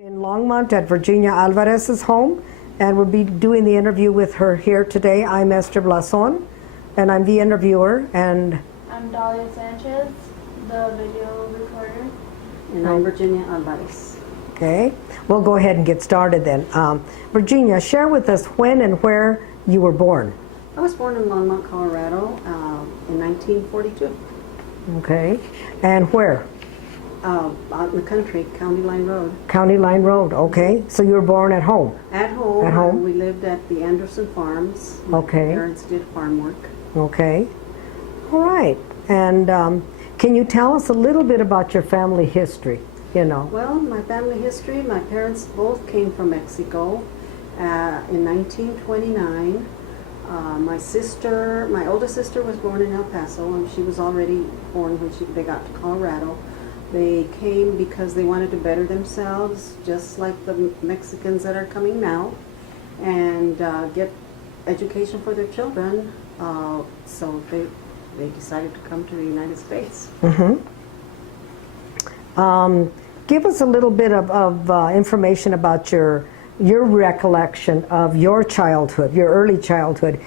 In Longmont at Virginia Alvarez's home, and we'll be doing the interview with her here today. I'm Esther Blason, and I'm the interviewer, and I'm Dahlia Sanchez, the video recorder. And I'm Virginia Alvarez. Okay, we'll go ahead and get started then. Virginia, share with us when and where you were born. I was born in Longmont, Colorado in 1942. Okay, and where? Out in the country, County Line Road. County Line Road, okay. So you were born at home? At home. At home? We lived at the Anderson Farms. Okay. My parents did farm work. Okay, all right. And can you tell us a little bit about your family history, you know? Well, my family history, my parents both came from Mexico in 1929. My oldest sister was born in El Paso, and she was already born when they got to Colorado. They came because they wanted to better themselves, just like the Mexicans that are coming now, and get education for their children. So they decided to come to the United States. Give us a little bit of information about your recollection of your childhood, your early childhood.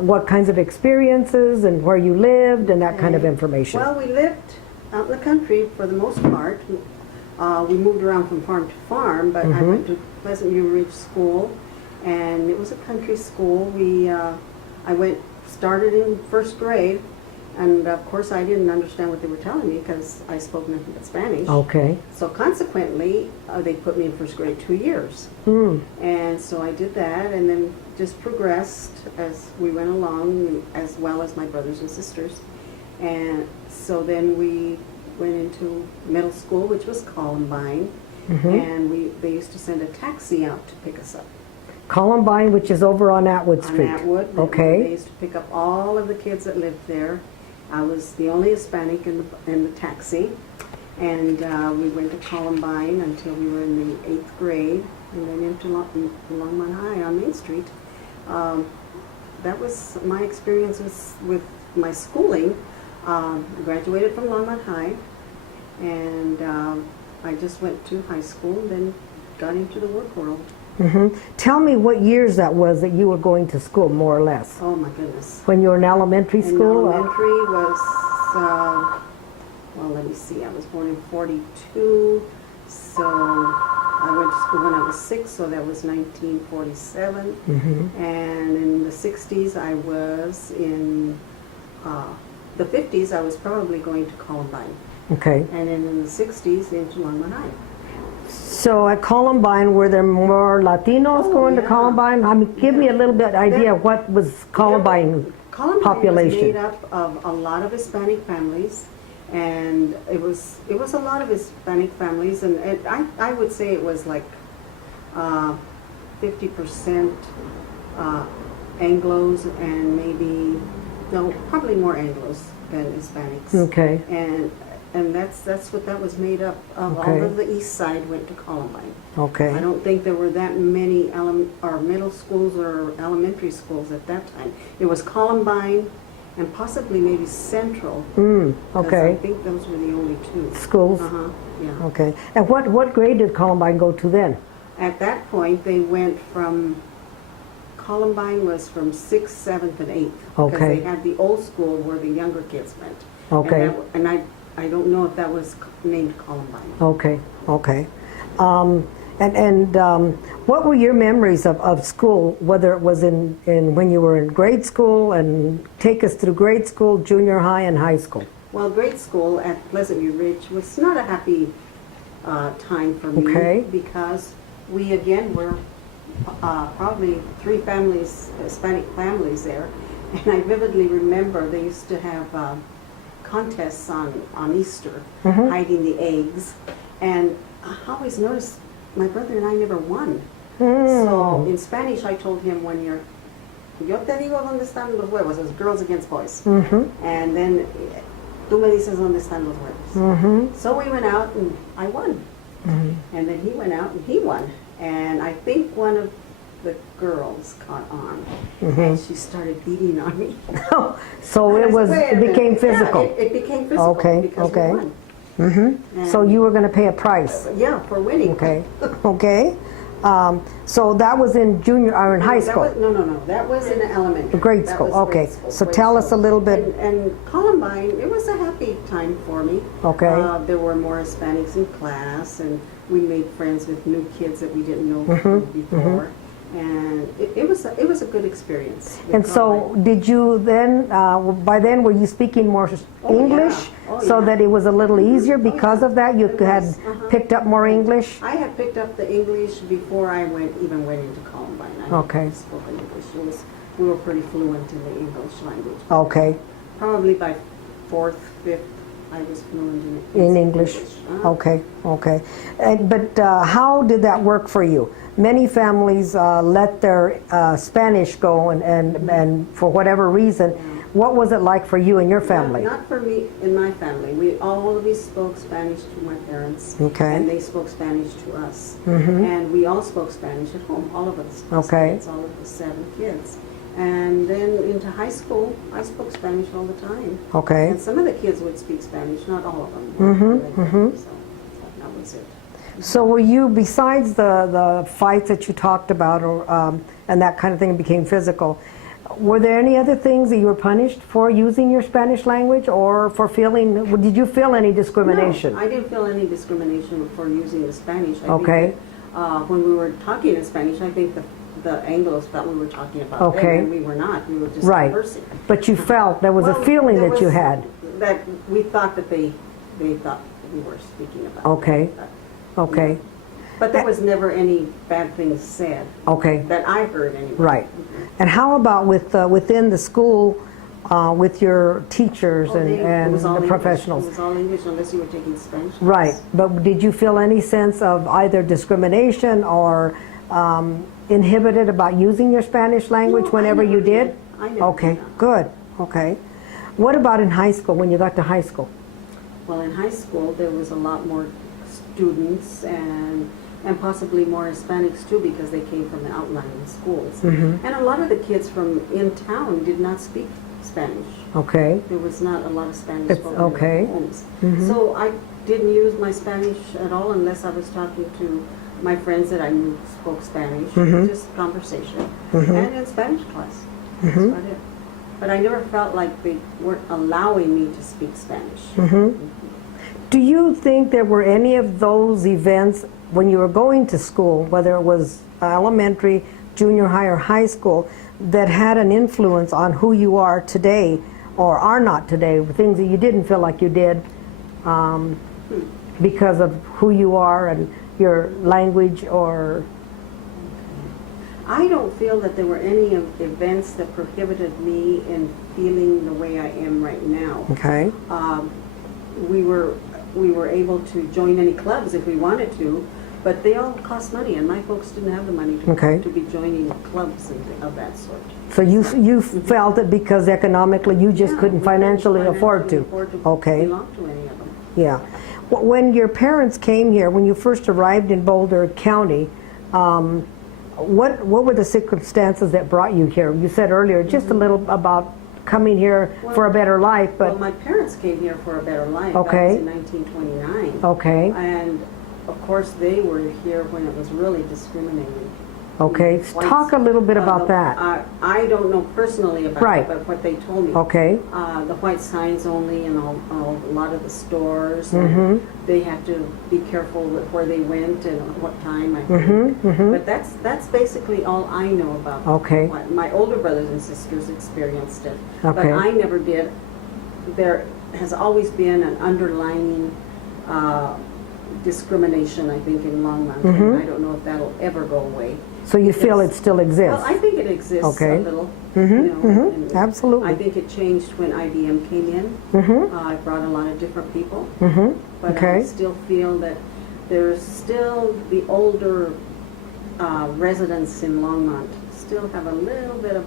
What kinds of experiences and where you lived and that kind of information. Well, we lived out in the country for the most part. We moved around from farm to farm, but I went to Pleasant View Ridge School, and it was a country school. I started in first grade, and of course I didn't understand what they were telling me because I spoke nothing but Spanish. Okay. So consequently, they put me in first grade 2 years. And so I did that, and then just progressed as we went along, as well as my brothers and sisters. And so then we went into middle school, which was Columbine, and they used to send a taxi out to pick us up. Columbine, which is over on Atwood Street. On Atwood. Okay. They used to pick up all of the kids that lived there. I was the only Hispanic in the taxi, and we went to Columbine until we were in the 8th grade, and then into Longmont High on Main Street. That was my experience with my schooling. I graduated from Longmont High, and I just went to high school and then got into the work world. Tell me what years that was that you were going to school, more or less. Oh my goodness. When you were in elementary school? Elementary was, well, let me see, I was born in 42, so I went to school when I was 6, so that was 1947. And in the 60s, I was in the 50s, I was probably going to Columbine. Okay. And then in the 60s, into Longmont High. So at Columbine, were there more Latinos going to Columbine? I mean, give me a little bit idea of what was Columbine Columbine population. was made up of a lot of Hispanic families, and it was a lot of Hispanic families, and I would say it was like 50% Anglos and maybe, no, probably more Anglos than Hispanics. Okay. And that's what that was made up of. Okay. All of the east side went to Columbine. Okay. I don't think there were that many middle schools or elementary schools at that time. It was Columbine and possibly maybe Central. Okay. I think those were the only two. Schools? Yeah. Okay. And what grade did Columbine go to then? At that point, they went from, Columbine was from 6th, 7th, and 8th. Okay. Because they had the old school where the younger kids went. Okay. And I don't know if that was named Columbine. Okay, okay. What were your memories of school, whether it was in when you were in grade school, and take us through grade school, junior high, and high school? Well, grade school at Pleasant View Ridge was not a happy time for me. Okay. Because we, again, were probably 3 families, Hispanic families there. And I vividly remember they used to have contests on Easter, hiding the eggs, and I always noticed my brother and I never won. So in Spanish I told him one year, yo te digo dónde están los huevos. It was girls against boys. And then, tú me dices dónde están los huevos. So we went out and I won. And then he went out and he won. And I think one of the girls caught on, and she started beating on me. So it became physical. Yeah, it became physical Okay, because okay. we won. So you were going to pay a price. Yeah, for winning. Okay. Okay. So that was in junior or in high school. No. That was in elementary. Grade That school. was Okay. grade school, So grade tell us a school. little bit. And Columbine, it was a happy time for me. Okay. There were more Hispanics in class, and we made friends with new kids that we didn't know before. And it was a good experience. with And so, Columbine. did you then? By then, were you speaking more English, yeah. Oh, so yeah. that it was a little easier because of that? You It had was, picked up more English. I had picked up the English before I even went into Columbine. I Okay. spoke English. We were pretty fluent in the English language. Okay. Probably by fourth, fifth, I was fluent In English. Okay. Okay. But how did that work for you? Many families let their Spanish go, and for whatever reason. What was it like for you and your family? Not for me and my family. We always spoke Spanish to my parents. Okay. And they spoke Spanish to us. And we all spoke Spanish at home, all of us. Okay. Kids, all of the 7 kids. And then into high school, I spoke Spanish all the time. Okay. And some of the kids would speak Spanish, not all of them. So that was it. So were you, besides the fights that you talked about, or and that kind of thing became physical, were there any other things that you were punished for using your Spanish language, or for feeling, did you feel any discrimination? No, I didn't feel any discrimination for using the Spanish. I Okay. think that, when we were talking in Spanish, I think the Anglos thought we were talking about Okay. them, and we were not. We were just Right. conversing. But you felt, there was a feeling there that you was- had. That we thought that they thought we were speaking about. Okay. Okay. But there was never any bad things said Okay. that I heard anyway. Right. And how about within the school, with your teachers It and was all the English. professionals? It was all English unless you were taking Spanish. Right. But did you feel any sense of either discrimination or inhibited about using your Spanish language No, I whenever never you did? did. I never Okay. did that. Good. Okay. What about in high school, when you got to high school? Well, in high school, there was a lot more students and possibly more Hispanics too, because they came from the outlying schools. And a lot of the kids from in town did not speak Spanish. Okay. There was not a lot of Spanish It's spoken okay. in their homes. So I didn't use my Spanish at all unless I was talking to my friends that I knew spoke Spanish, just conversation, and in Spanish class. That's about it. But I never felt like they weren't allowing me to speak Spanish. Do you think there were any of those events when you were going to school, whether it was elementary, junior high, or high school, that had an influence on who you are today or are not today, things that you didn't feel like you did because of who you are and your language? Or I don't feel that there were any events that prohibited me in feeling the way I am right now. okay. We were able to join any clubs if we wanted to, but they all cost money, and my folks didn't have the money Okay. to be joining clubs of that sort. So you felt it because economically you just Yeah, couldn't we financially couldn't afford to. Okay. belong to any of them. Yeah. When your parents came here, when you first arrived in Boulder County, what were the circumstances that brought you here? You said earlier just a little about coming here for a better life, Well, but my parents came here for a better life. Okay. That was in 1929. okay, And of course, they were here when it was really discriminating. okay. Whites- Talk a little bit about that. I don't know personally about Right. it, but what they told me. Okay. The white signs only in a lot of the stores. Mm-hmm. And they had to be careful with where they went and what time. I think. Mm-hmm. But that's basically all I know about. Okay. What my older brothers and sisters experienced it, Okay. but I never did. There has always been an underlying discrimination, I think, in Longmont. Mm-hmm. And I don't know if that'll ever go away. So you feel it still exists? Well, I think it exists Okay. a little. Mhm, and absolutely. I think it changed when IBM came in. Mm-hmm. It brought a lot of different people. Mm-hmm. But Okay. I still feel that there's still the older residents in Longmont still have a little bit of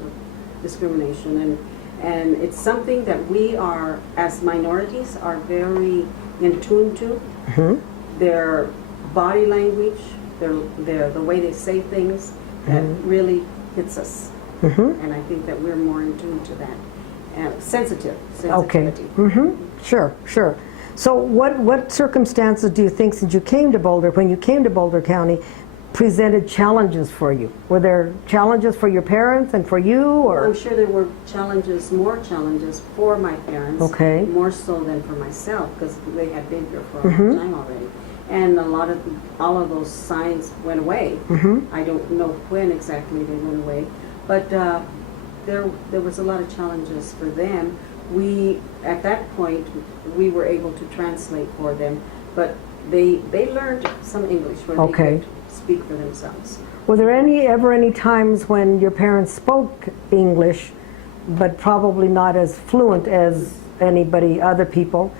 discrimination, and it's something that we are, as minorities, are very in tune to. Mm-hmm. Their body language, the way they say things, that really hits us. Mm-hmm. And I think that we're more in tune to that. And Okay. sensitivity. Mm-hmm. Sure, sure. So what circumstances do you think, since you came to Boulder, when you came to Boulder County, presented challenges for you? Were there challenges for your parents and for you, or? I'm sure there were challenges, more challenges for my parents. Okay. More so than for myself, because they had been here for a long time already. And all of those signs went away. I don't know when exactly they went away, but there was a lot of challenges for them. At that point, we were able to translate for them, but they learned some English where they could speak for themselves. Were there ever any times when your parents spoke English, but probably not as fluent as other people?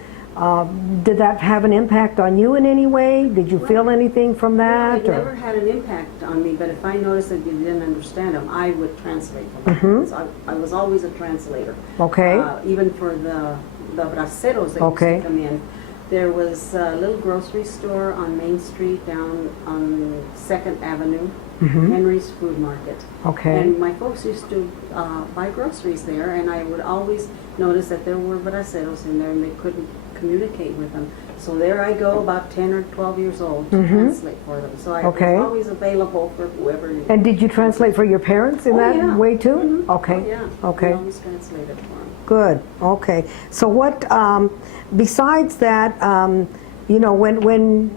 Did that have an impact on you in any way? Did you feel anything from that? It never had an impact on me, but if I noticed that you didn't understand them, I would translate for them. So I was always a translator. Okay. Even for the braceros that used to come in. There was a little grocery store on Main Street down on 2nd Avenue, Henry's Food Market. Okay. And my folks used to buy groceries there, and I would always notice that there were braceros in there and they couldn't communicate with them. So there I go, about 10 or 12 years old, to translate for them. So I was always available for whoever needed. And did you translate for your parents in that way too? Okay. Oh, yeah. Okay. We always translated for them. Good. Okay. So what, besides that, when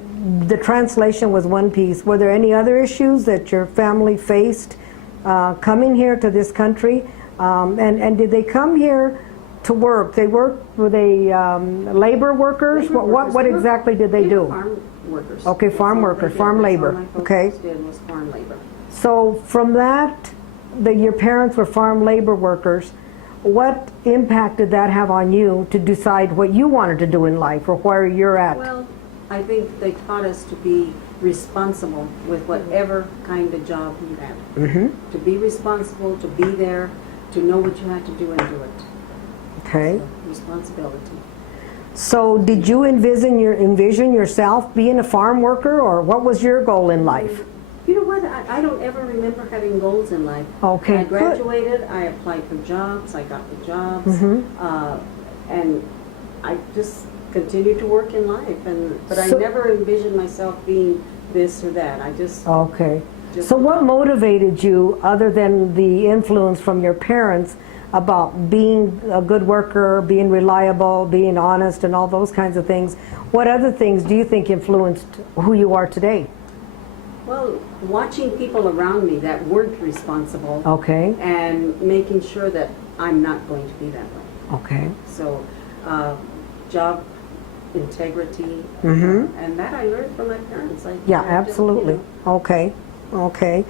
the translation was one piece, were there any other issues that your family faced coming here to this country? And did they come here to work? Were they labor workers? What exactly did they do? Farm workers. Okay, farm workers, farm labor. Okay. Did was farm labor. So from that your parents were farm labor workers, what impact did that have on you to decide what you wanted to do in life or where you're at? Well, I think they taught us to be responsible with whatever kind of job you had. To be responsible, to be there, to know what you had to do and do it. Okay. So, responsibility. So did you envision yourself being a farm worker, or what was your goal in life? You know what? I don't ever remember having goals in life. Okay, I graduated, I applied for jobs, I got the jobs, and I just continued to work in life. But I never envisioned myself being this or that. I just... Okay. So what motivated you, other than the influence from your parents, about being a good worker, being reliable, being honest, and all those kinds of things? What other things do you think influenced who you are today? Well, watching people around me that weren't responsible, and making sure that I'm not going to be that way. Okay. So, job integrity, and that I learned from my parents. Absolutely. Okay. Okay.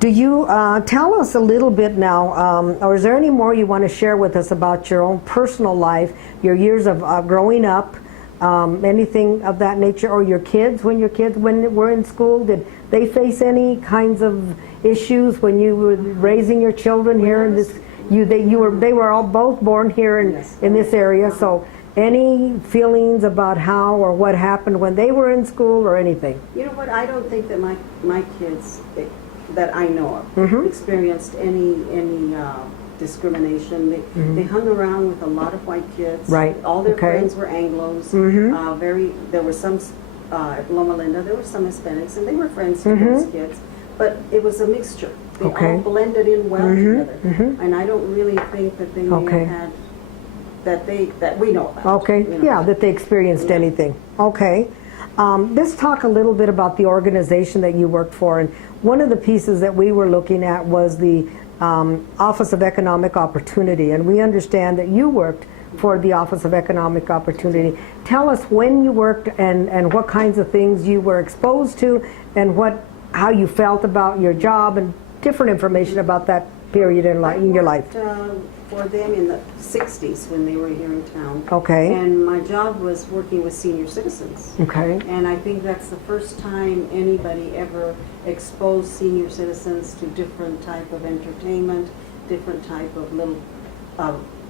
Do you tell us a little bit now, or is there any more you want to share with us about your own personal life, your years of growing up, anything of that nature, or your kids, when they were in school? Did they face any kinds of issues when you were raising your children here in this? They were all both born here in this area. So any feelings about how or what happened when they were in school or anything? You know what? I don't think that my kids that I know of experienced any discrimination. They hung around with a lot of white kids. Right. All their friends were Anglos. There were some at Loma Linda. There were some Hispanics, and they were friends with those kids. But it was a mixture. They all blended in well together. And I don't really think that they may have had that we know about. Okay. That they experienced anything. Okay. Let's talk a little bit about the organization that you worked for. And one of the pieces that we were looking at was the Office of Economic Opportunity, and we understand that you worked for the Office of Economic Opportunity. Tell us when you worked and what kinds of things you were exposed to, and how you felt about your job, and different information about that period in your life. For them in the 60s when they were here in town. Okay. And my job was working with senior citizens. Okay. And I think that's the first time anybody ever exposed senior citizens to different type of entertainment, different type of little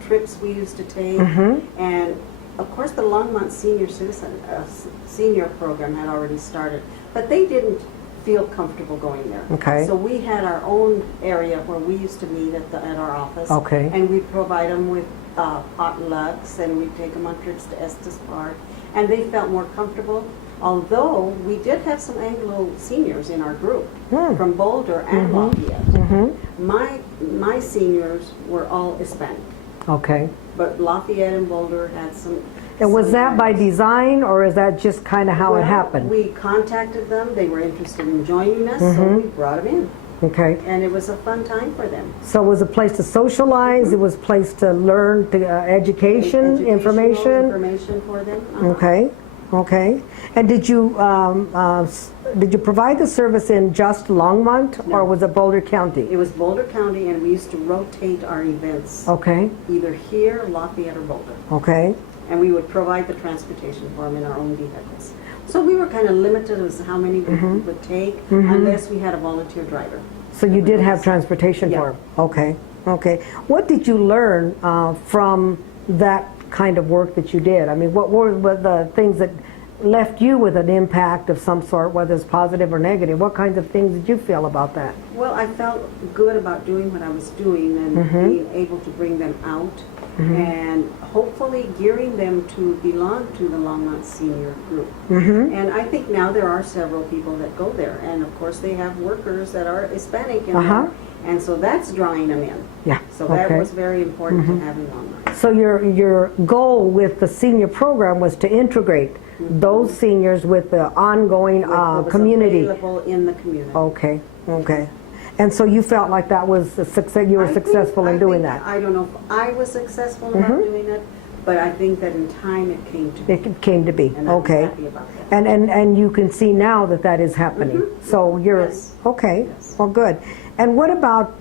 trips we used to take. And of course the Longmont senior program had already started, but they didn't feel comfortable going there. Okay. So we had our own area where we used to meet at our office. Okay. And we provide them with potlucks, and we'd take them on trips to Estes Park, and they felt more comfortable. Although we did have some Anglo seniors in our group from Boulder and Lafayette. My seniors were all Hispanic, Okay. but Lafayette and Boulder had some. And was some that by friends. design, or is that just kind of how it Well, happened? We contacted them. They were interested in joining us, so we brought them in, Okay. and it was a fun time for them. So it was a place to socialize, it was a place to learn education, Educational information? information for them. Okay, okay. And did you provide the service in just Longmont, or No. was it Boulder County? It was Boulder County, and we used to rotate our events, Okay, either here, Lafayette, or Boulder. okay, And we would provide the transportation for them in our own vehicles. So we were kind of limited as to how many we would take, unless we had a volunteer driver. so you did have transportation Yeah. for them? Okay, okay. What did you learn from that kind of work that you did? I mean, what were the things that left you with an impact of some sort, whether it's positive or negative? What kinds of things did you feel about that? Well, I felt good about doing what I was doing and being able to bring them out and hopefully gearing them to belong to the Longmont Senior Group. And I think now there are several people that go there, and of course they have workers that are Hispanic in there, and so that's drawing them in. Yeah, So that okay. was very important to have in Longmont. So your goal with the senior program was to integrate those seniors with the ongoing What was community. available in the community. Okay, okay. And so you felt like that was a success, you were successful in doing that? I don't know if I was successful about doing it, but I think that in time it came to be. It came to be, And I was okay. happy about that. And you can see now that that is happening. So you're, Yes. okay, Yes. well, good. And what about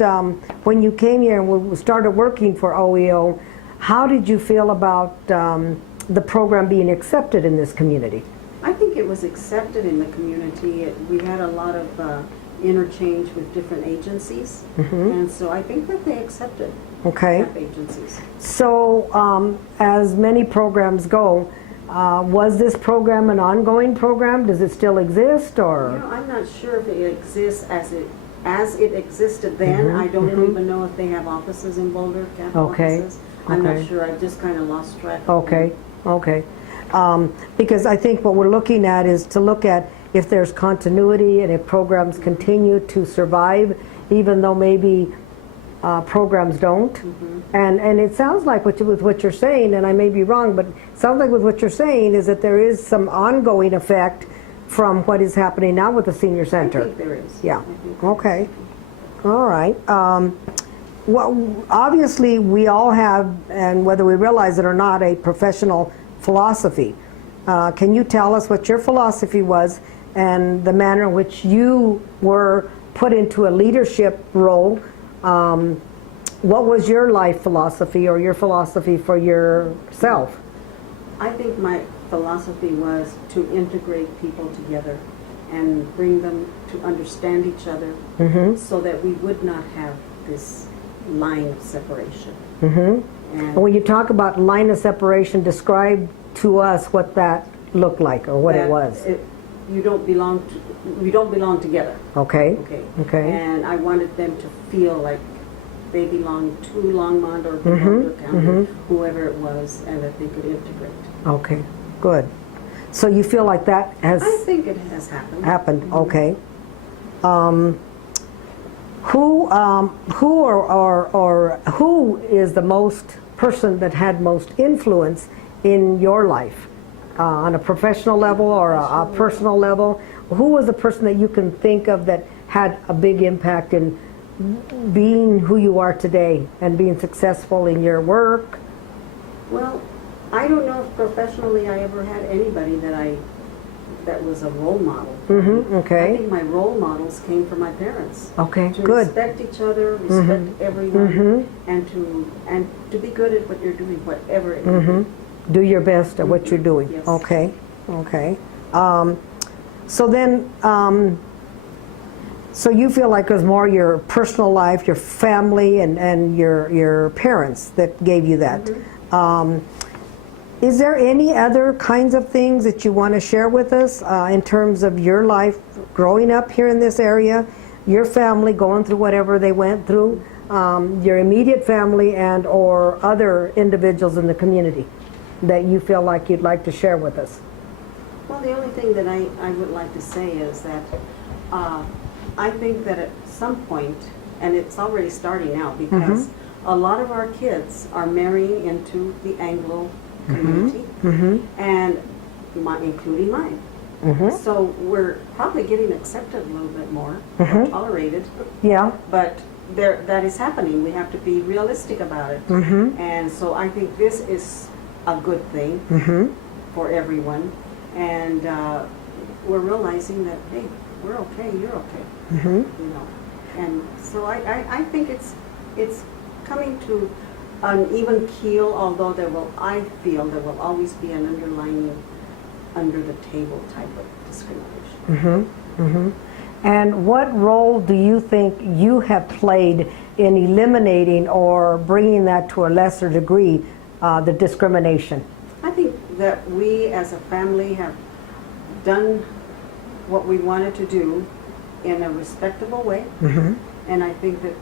when you came here and we started working for OEO, how did you feel about the program being accepted in this community? I think it was accepted in the community. We had a lot of interchange with different agencies, and so I think that they accepted Okay. staff agencies. So as many programs go, was this program an ongoing program? Does it still exist, You or? know, I'm not sure if it exists as it existed then. I don't even know if they have offices in Boulder, camp Okay, offices. I'm okay. not sure. I just kind of lost track. of Okay, okay. Because I think what we're looking at is to look at if there's continuity and if programs continue to survive, even though maybe programs don't. And it sounds like with what you're saying, and I may be wrong, but it sounds like with what you're saying is that there is some ongoing effect from what is happening now with the senior I center. think there is. Yeah, I think there is. okay. All right. Well, obviously, we all have, and whether we realize it or not, a professional philosophy. Can you tell us what your philosophy was and the manner in which you were put into a leadership role? What was your life philosophy or your philosophy for yourself? I think my philosophy was to integrate people together and bring them to understand each other so that we would not have this line of separation. And And when you talk about line of separation, describe to us what that looked like or what it that was. we don't belong together. Okay. Okay. Okay. And I wanted them to feel like they belonged to Longmont or Boulder County, whoever it was, and that they could integrate. Okay. Good. So you feel like that has I think it has happened. happened? Okay. Who is the most person that had most influence in your life on a professional level or a personal level? Who was the person that you can think of that had a big impact in being who you are today and being successful in your work? Well, I don't know if professionally I ever had anybody that was a role model. I Okay. think my role models came from my parents. Okay. To Good. respect each other, respect everyone, and to be good at what you're doing, whatever it may be. Do your best at what you're doing. Yes. Okay. Okay. So then, so you feel like it was more your personal life, your family, and your parents that gave you that. Is there any other kinds of things that you want to share with us in terms of your life growing up here in this area, your family going through whatever they went through, your immediate family and or other individuals in the community that you feel like you'd like to share with us? Well, the only thing that I would like to say is that I think that at some point, and it's already starting now, because a lot of our kids are marrying into the Anglo community, and including mine. So we're probably getting accepted a little bit more, or tolerated. Yeah. But that is happening. We have to be realistic about it. And so I think this is a good thing for everyone. And we're realizing that, hey, we're okay, you're okay. You know. And so I think it's coming to an even keel, although I feel there will always be an underlying, under the table type of discrimination. And what role do you think you have played in eliminating or bringing that to a lesser degree, the discrimination? I think that we as a family have done what we wanted to do in a respectable way. And I think that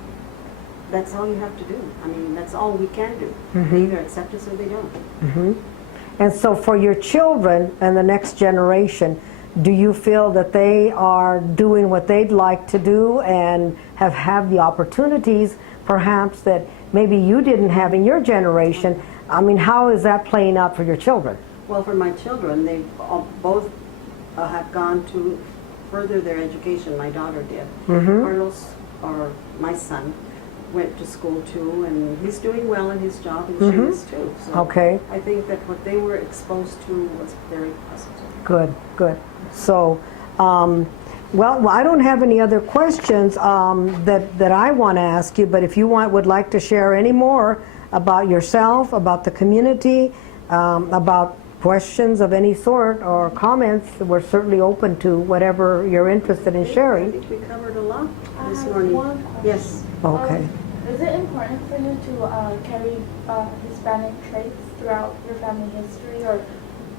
that's all you have to do. I mean, that's all we can do. They either accept us or they don't. And so for your children and the next generation, do you feel that they are doing what they'd like to do and have the opportunities perhaps that maybe you didn't have in your generation? I mean, how is that playing out for your children? Well, for my children, they both have gone to further their education. My daughter did. Carlos, or my son, went to school too, and he's doing well in his job, and she is too. So Okay. I think that what they were exposed to was very positive. Good, good. So, well, I don't have any other questions that I want to ask you, but if you would like to share any more about yourself, about the community, about questions of any sort or comments, we're certainly open to whatever you're interested in I sharing. think we covered a lot I this have morning. one question. Yes. Okay. Is it important for you to carry Hispanic traits throughout your family history, or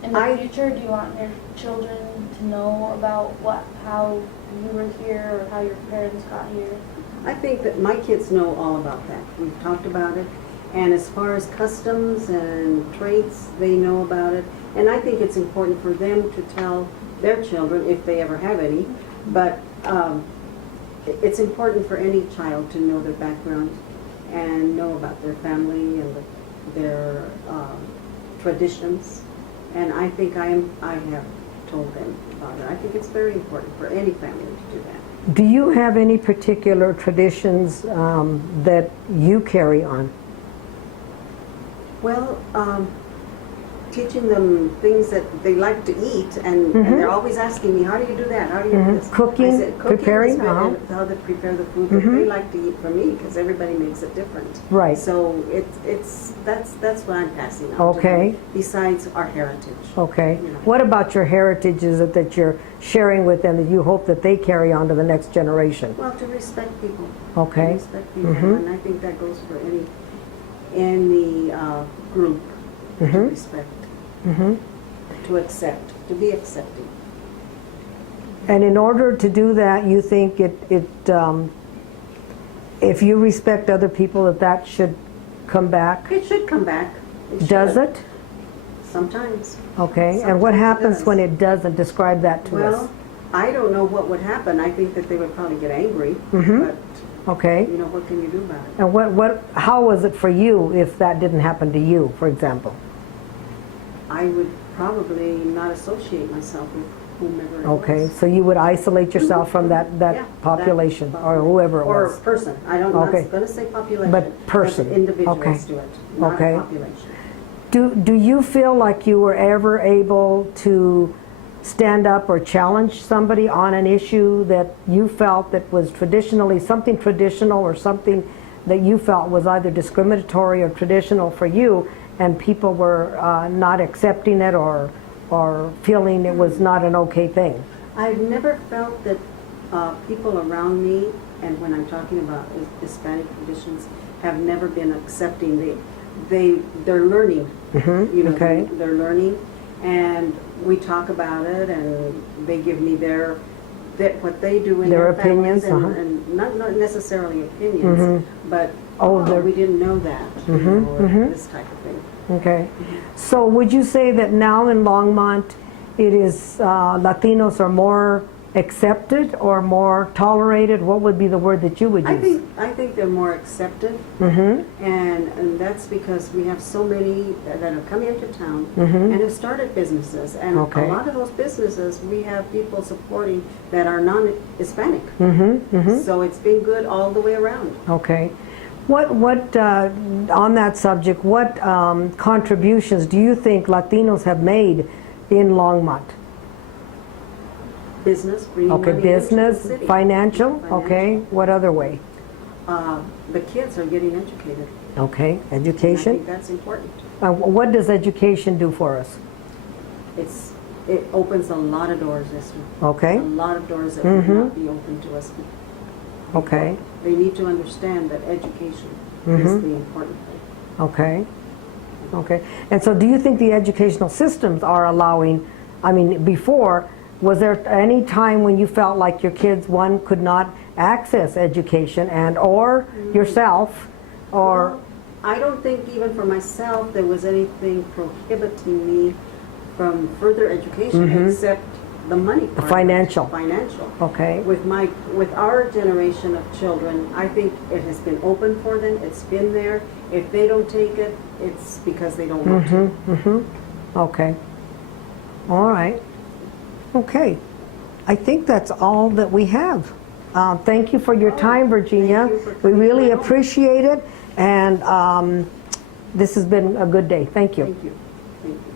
in the future, do you want your children to know about how you were here or how your parents got here? I think that my kids know all about that. We've talked about it. And as far as customs and traits, they know about it. And I think it's important for them to tell their children, if they ever have any. But it's important for any child to know their background and know about their family and their traditions. And I think I have told them about it. I think it's very important for any family to do that. Do you have any particular traditions that you carry on? Well, teaching them things that they like to eat, and they're always asking me, how do you do that? How do you do this? Cooking, I said, cooking preparing? is how they prepare the food that they like to eat for me, because everybody makes it different. Right. So that's what I'm passing on Okay. to them, besides our heritage. Okay. You know. What about your heritages that you're sharing with them that you hope that they carry on to the next generation? Well, to respect people. Okay. To respect people, and I think that goes for any group, to respect, to accept, to be accepting. And in order to do that, you think if you respect other people, that should come back? It should come back. Does should. it? Sometimes. Okay. And what Sometimes it happens does. when it doesn't? Describe that to us. Well, I don't know what would happen. I think that they would probably get angry, but Okay. you know, what can you do about it? And how was it for you if that didn't happen to you, for example? I would probably not associate myself with whomever it Okay, was. so you would isolate yourself from that Yeah, population that or whoever it Or was? person. I'm Okay. not going to say population. But person. Individuals Okay. do it, not Okay. a population. Do you feel like you were ever able to stand up or challenge somebody on an issue that you felt that was traditionally something traditional or something that you felt was either discriminatory or traditional for you, and people were not accepting it or feeling it was not an okay thing? I've never felt that people around me, and when I'm talking about Hispanic traditions, have never been accepting. They're learning. You know, Okay. they're learning, and we talk about it, and they give me their that what they do in Their their families, opinions, and not necessarily opinions, but Oh, they're- we didn't know that, you know, or this type of thing. Okay. So would you say that now in Longmont, it is Latinos are more accepted or more tolerated? What would be the word that you would use? I think they're more accepted, and that's because we have so many that are coming into town and have started businesses, and Okay. a lot of those businesses we have people supporting that are non-Hispanic. So it's been good all the way around. Okay. What on that subject, what contributions do you think Latinos have made in Longmont? Business, bringing Okay, money into the business, city. financial, okay. What other way? The kids are getting educated. Okay, And I education. think that's important. What does education do for us? It opens a lot of doors, Esther. Okay, A lot of doors that would not be open to us. okay, They need to understand that education is the important thing. okay, okay. And so do you think the educational systems are allowing, I mean, before, was there any time when you felt like your kids, one, could not access education and or yourself, or, Well, I don't think even for myself there was anything prohibiting me from further education except the money part. of it. financial. Financial. Okay, With our generation of children, I think it has been open for them. It's been there. If they don't take it, it's because they don't want to. okay. All right. Okay. I think that's all that we have. Thank you for your time, Virginia. Thank you for We coming really along. appreciate it, and this has been a good day. Thank you. Thank you. Thank you.